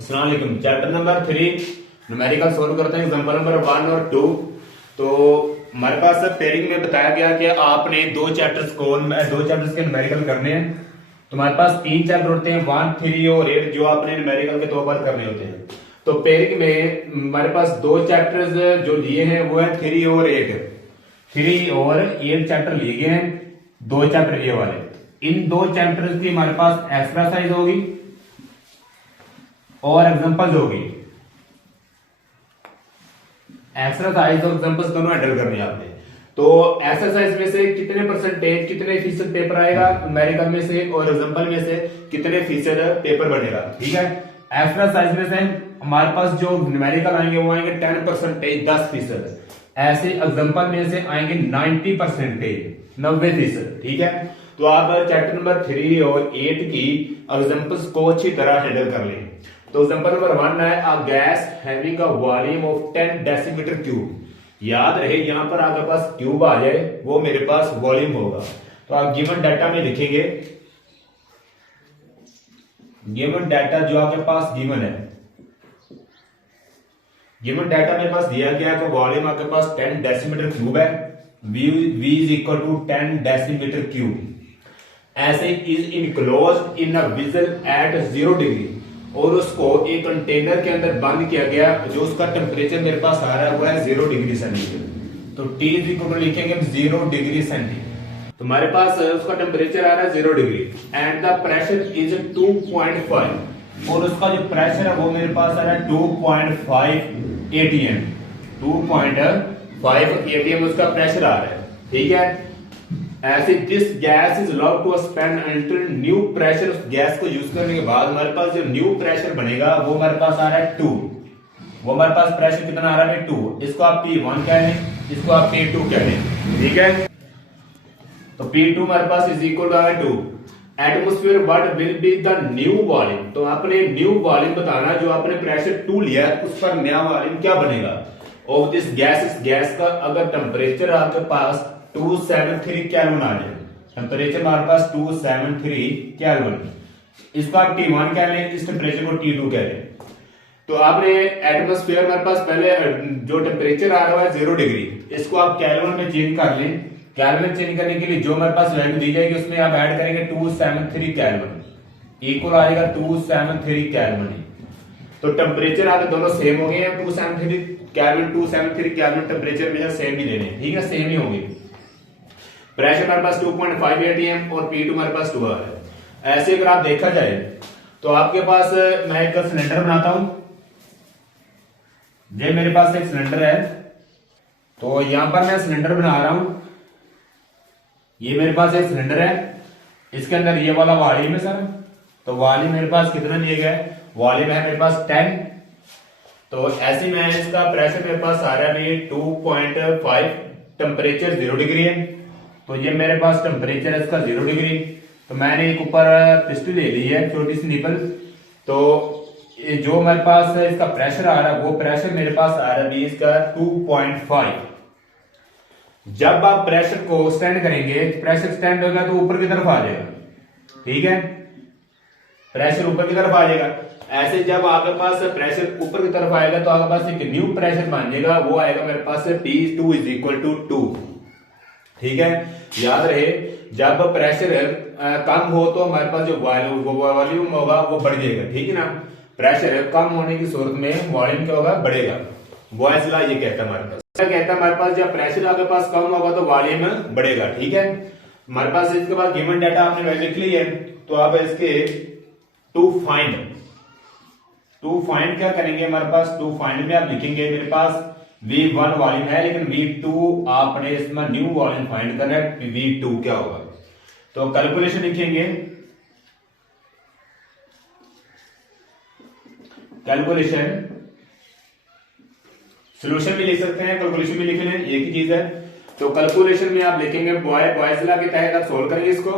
अस्सलाम वालेकुम। Chapter number 3 numerical solve करते हैं। एग्जांपल नंबर 1 और 2। तो हमारे पास पेयरिंग में बताया गया कि आपने दो चैप्टर्स के न्यूमेरिकल करने हैं। तो हमारे पास तीन चैप्टर होते हैं 1, 3 और 8 जो आपने न्यूमेरिकल के तौर पर करने होते हैं। तो पेयरिंग में हमारे पास दो चैप्टर्स जो लिए हैं वो है 3 और 8। 3 और 8 चैप्टर लिए गए हैं, दो चैप्टर ये वाले। इन दो चैप्टर्स की हमारे पास एक्सरसाइज होगी और एग्जांपल्स होगी। एक्सरसाइज और एग्जांपल्स दोनों हैंडल करने हैं आपने। तो एक्सरसाइज में से कितने परसेंटेज कितने फीसद पेपर आएगा न्यूमेरिकल में से, और एग्जांपल में से कितने फीसद पेपर बनेगा। ठीक है, एक्सरसाइज में से हमारे पास जो न्यूमेरिकल आएंगे वो आएंगे 10%, 10%। ऐसे एग्जांपल में से आएंगे 90%, 90%। ठीक है, तो आप चैप्टर नंबर 3 और 8 की एग्जांपल्स को अच्छी तरह हैंडल कर लें। तो एग्जांपल नंबर 1 है a gas having a volume of 10 decimetre cube. याद रहे यहां पर आपके पास क्यूब आ जाए वो मेरे पास वॉल्यूम होगा। तो आप गिवन डाटा में लिखेंगे, गिवन डाटा जो आपके पास गिवन है, गिवन डाटा मेरे पास दिया गया है वॉल्यूम आपके पास 10 डेसीमीटर क्यूब है। V is equal to 10 decimetre cube. ऐसे is enclosed in a vessel at 0 degree, और उसको एक कंटेनर के अंदर बंद किया गया जो उसका टेम्परेचर मेरे पास आ रहा है वो है 0 डिग्री सेंटीग्रेड। तो T इज इक्वल टू लिखेंगे 0 डिग्री सेंटीग्रेड। तो हमारे पास उसका टेम्परेचर आ रहा है 0 degree and the pressure is 2.5, और उसका जो प्रेशर है वो मेरे पास आ रहा है 2.5 atm। 2.5 atm उसका प्रेशर आ रहा है। ठीक है, ऐसे this gas is allowed to spend until new pressure. उस गैस को यूज करने के बाद हमारे पास जो न्यू प्रेशर बनेगा वो हमारे पास आ रहा है 2। वो हमारे पास प्रेशर कितना आ रहा है 2। इसको आप P1 कह लें, इसको आप P2 कह लें। ठीक है, तो P2 हमारे पास इज इक्वल टू आ रहा है 2। Atmosphere what will be the new volume. तो आपने न्यू वॉल्यूम बताना, जो आपने प्रेशर 2 लिया है उस पर नया वॉल्यूम क्या बनेगा ऑफ दिस गैस। इस गैस का अगर टेम्परेचर आपके पास 273 केल्विन आ जाए, टेम्परेचर हमारे पास 273 केल्विन, इसको आप T1 कह लें, इस टेम्परेचर को T2 कह लें। तो आपने एटमोस्फेयर हमारे पास पहले जो टेम्परेचर आ रहा है 0 डिग्री, इसको आप केल्विन में चेंज कर लें। केल्विन चेंज करने के लिए जो हमारे पास वैल्यू दी जाएगी उसमें आप ऐड करेंगे 273 केल्विन, इक्वल आ जाएगा 273 केल्विन। तो टेम्परेचर आपके दोनों सेम हो गए हैं, 273 केल्विन 273 केल्विन टेम्परेचर में सेम ही लेने। ठीक है, सेम ही होंगे। प्रेशर हमारे पास 2.5 atm और P2 हमारे पास 2 आ रहा है। ऐसे अगर आप देखा जाए तो आपके पास मैं एक सिलेंडर बनाता हूं। ये मेरे पास एक सिलेंडर है, तो यहां पर मैं सिलेंडर बना रहा हूं। ये मेरे पास एक सिलेंडर है, इसके अंदर ये वाला वॉल्यूम है सर। तो वॉल्यूम मेरे पास कितना लिया गया है, वॉल्यूम है मेरे पास 10। तो ऐसे में इसका प्रेशर मेरे पास आ रहा है 2.5, टेम्परेचर 0 डिग्री है। तो ये मेरे पास टेम्परेचर है इसका 0 डिग्री। तो मैंने एक ऊपर पिस्टल ले ली है, छोटी सी निपल। तो जो हमारे पास इसका प्रेशर आ रहा है वो प्रेशर मेरे पास आ रहा है इसका 2.5। जब आप प्रेशर को स्टैंड करेंगे, प्रेशर स्टैंड होगा तो ऊपर की तरफ आ जाएगा। ठीक है, प्रेशर ऊपर की तरफ आ जाएगा। ऐसे जब आपके पास प्रेशर ऊपर की तरफ आएगा तो आपके पास एक न्यू प्रेशर बन जाएगा, वो आएगा मेरे पास P2 इज इक्वल टू 2। ठीक है, याद रहे जब प्रेशर कम हो तो हमारे पास जो वॉल्यूम होगा वो बढ़ जाएगा। ठीक है ना, प्रेशर कम होने की सूरत में वॉल्यूम क्या होगा, बढ़ेगा। बॉयज लॉ ये कहता है हमारे पास, कहता है हमारे पास जब प्रेशर आपके पास कम होगा तो वॉल्यूम बढ़ेगा। ठीक है, हमारे पास इसके बाद गिवन डाटा आपने वैल्यू लिख ली है। तो आप इसके टू फाइंड क्या करेंगे, हमारे पास टू फाइंड में आप लिखेंगे मेरे पास V1 वॉल्यूम है, लेकिन V2 आपने इसमें न्यू वॉल्यूम फाइंड करना है, V2 क्या होगा। तो कैलकुलेशन लिखेंगे, कैलकुलेशन सोल्यूशन भी लिख सकते हैं, कैलकुलेशन भी लिख लें, एक ही चीज है। तो कैलकुलेशन में आप लिखेंगे बॉयज लॉ के तहत आप सोल्व करेंगे इसको।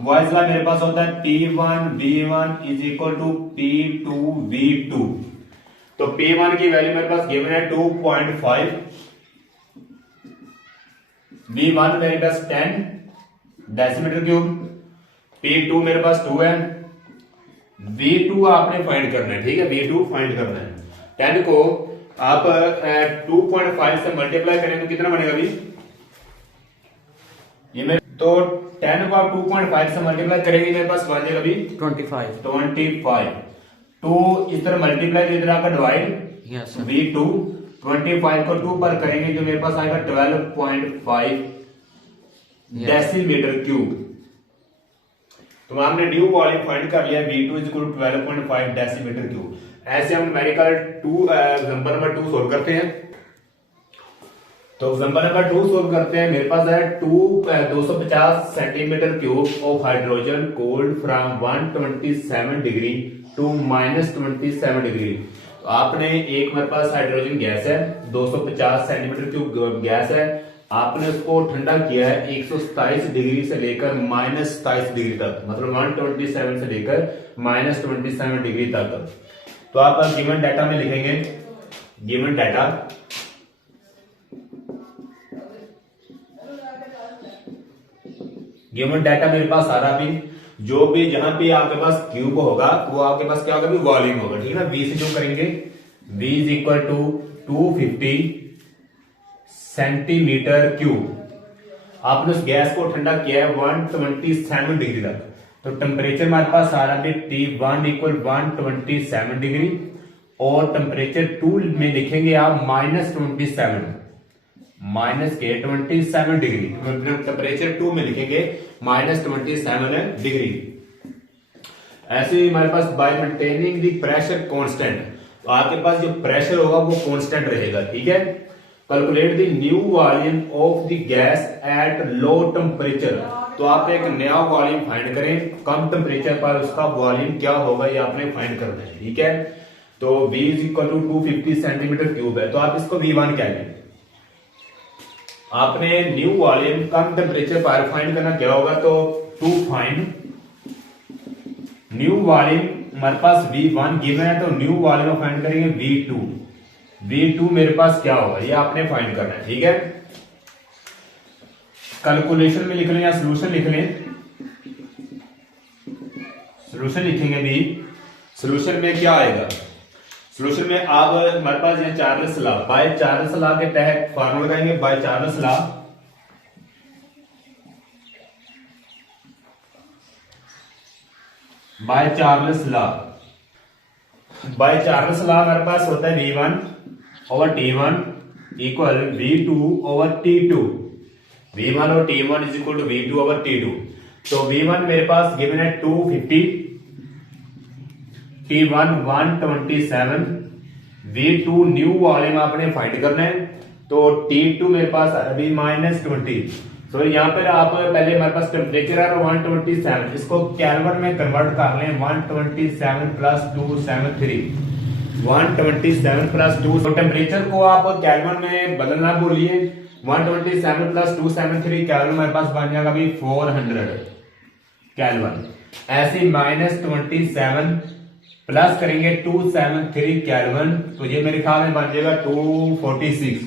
बॉयज लॉ मेरे पास होता है P1 V1 is equal to P2 V2। तो P1 की वैल्यू मेरे पास गिवन है 2.5, V1 मेरे पास 10 डेसीमीटर क्यूब, P2 मेरे पास 2 है, V2 आपने फाइंड करना है, ठीक है, V2 फाइंड करना है। 10 को आप 2.5 से मल्टीप्लाई करें तो कितना बनेगा अभी ये मेरे, तो 10 को आप 2.5 से मल्टीप्लाई करेंगे मेरे पास बन जाएगा अभी 25 टू इस तरह मल्टीप्लाई इधर आकर डिवाइड यस V2 25 को 2 पर करेंगे जो मेरे पास आएगा 12.5 डेसीमीटर क्यूब। तो हमने न्यू वॉल्यूम फाइंड कर लिया V2 is equal to 12.5 decimetre cube. ऐसे हम न्यूमेरिकल 2 एग्जांपल नंबर 2 सोल्व करते हैं। तो एग्जांपल नंबर 2 सोल्व करते हैं। मेरे पास है 250 centimetre cube of hydrogen cold from 127 degree to -27 degree. तो आपने एक मेरे पास हाइड्रोजन गैस है 250 सेंटीमीटर क्यूब गैस है, आपने उसको ठंडा किया है 127 डिग्री से लेकर -27 डिग्री तक, मतलब 127 से लेकर -27 डिग्री तक। तो आप गिवन डाटा में लिखेंगे गिवन डाटा मेरे पास आ रहा भी जो भी जहां पे आपके पास क्यूब होगा वो आपके पास क्या होगा भी वॉल्यूम होगा, ठीक है ना। V से जो करेंगे V is equal to 250 centimetre cube. आपने उस गैस को ठंडा किया है 127 डिग्री तक। तो टेम्परेचर हमारे पास आ रहा है T1 इक्वल 127 डिग्री और टेम्परेचर 2 में लिखेंगे आप -27 डिग्री, टेम्परेचर 2 में लिखेंगे -27 डिग्री। ऐसे ही हमारे पास by maintaining the pressure constant, तो आपके पास जो प्रेशर होगा वो कांस्टेंट रहेगा, ठीक है। Calculate the new volume of the gas at low temperature, तो आप एक नया वॉल्यूम फाइंड करें कम टेम्परेचर पर, उसका वॉल्यूम क्या होगा ये आपने फाइंड करना है, ठीक है। तो V is equal to 250 centimetre cube है, तो आप इसको V1 कह लें। आपने न्यू वॉल्यूम कम टेम्परेचर पर फाइंड करना क्या होगा, तो टू फाइंड न्यू वॉल्यूम हमारे पास V1 गिवन है, तो न्यू वॉल्यूम फाइंड करेंगे V2 मेरे पास क्या होगा ये आपने फाइंड करना है, ठीक है। कैलकुलेशन में लिख लें या सोल्यूशन लिख लें, सोल्यूशन लिखेंगे भी, सोल्यूशन में क्या आएगा, सोल्यूशन में आप हमारे पास ये Charles law, by Charles law के तहत फॉर्मूला लगाएंगे by Charles law. By Charles law हमारे पास होता है V1 over T1 equal V2 over T2। V1 और T1 is equal to V2 over T2। तो V1 मेरे पास गिवन है 250, T1 127, V2 न्यू वॉल्यूम आपने फाइंड करना है, तो T2 मेरे पास अभी -20। तो यहाँ पर आप पहले हमारे पास टेम्परेचर है 127, इसको केल्विन में कन्वर्ट कर लें 127 प्लस 273, 127 प्लस 2। तो टेम्परेचर को आप केल्विन में बदलना भूलिए, 127 प्लस 273 केल्विन हमारे पास बन जाएगा अभी 400 केल्विन। ऐसे -27 प्लस करेंगे 273 केल्विन, तो ये मेरे ख्याल में बन जाएगा 246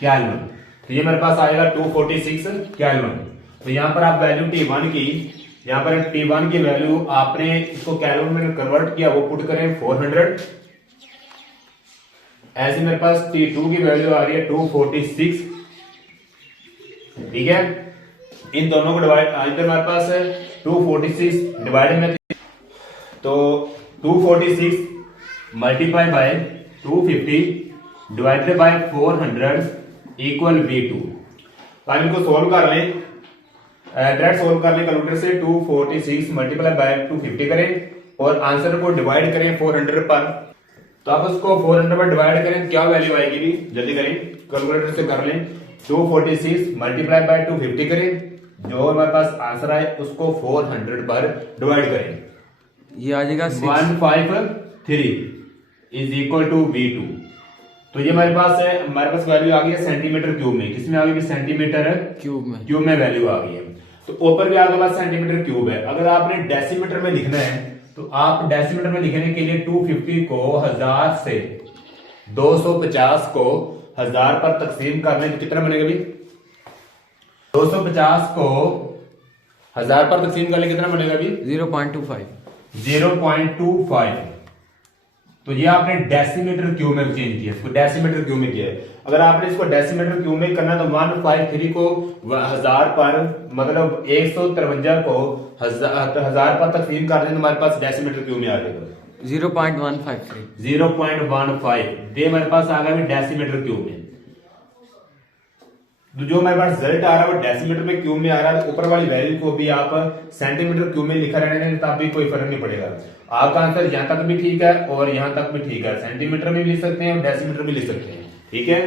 केल्विन। तो ये मेरे पास आएगा 246 केल्विन। तो यहाँ पर आप वैल्यू T1 की, यहाँ पर T1 की वैल्यू आपने इसको केल्विन में कन्वर्ट किया, वो पुट करें 400। ऐसे मेरे पास T2 की वैल्यू आ रही है 246, ठीक है। इन दोनों को डिवाइड, इधर हमारे पास है 246 डिवाइड में, तो 246 multiply by 250 divided by 400 equal V2। तो हम इनको सोल्व कर लें, डायरेक्ट सोल्व कर लें कैलकुलेटर से। 246 मल्टीप्लाई बाय 250 करें और आंसर को डिवाइड करें 400 पर। तो आप उसको 400 पर डिवाइड करें, क्या वैल्यू आएगी भी जल्दी करें, कैलकुलेटर से कर लें। 246 मल्टीप्लाई बाय 250 करें, जो हमारे पास आंसर आए उसको 400 पर डिवाइड करें, ये आ जाएगा 153 इज इक्वल टू V2। तो ये हमारे पास वैल्यू आ गई है सेंटीमीटर क्यूब में। किसमें आ गई? सेंटीमीटर क्यूब में वैल्यू आ गई है। तो ऊपर भी आपके पास सेंटीमीटर क्यूब है। अगर आपने डेसीमीटर में लिखना है तो आप डेसीमीटर में लिखने के लिए 250 को 1000 से 250 को 1000 पर तकसीम करने तो कितना बनेगा भी? 250 को 1000 पर तकसीम करने कितना बनेगा भी? 0.25। 0.25। तो ये आपने डेसीमीटर क्यूब में चेंज किया, इसको डेसीमीटर क्यूब में किया है। अगर आपने इसको डेसीमीटर क्यूब में करना तो 153 को 1000 पर, मतलब 153 को 1000 पर तकसीम कर दें तो हमारे पास डेसीमीटर क्यूब में आ जाएगा 0.153। 0.15 ये हमारे पास आ गया डेसीमीटर क्यूब में। तो जो हमारे पास रिजल्ट आ रहा है वो डेसीमीटर में क्यूब में आ रहा है। ऊपर वाली वैल्यू को भी आप सेंटीमीटर क्यूब में लिखा रहने दें तब भी कोई फर्क नहीं पड़ेगा। आपका आंसर यहां तक भी ठीक है और यहां तक भी ठीक है, सेंटीमीटर में भी लिख सकते हैं और डेसीमीटर में लिख सकते हैं। ठीक है।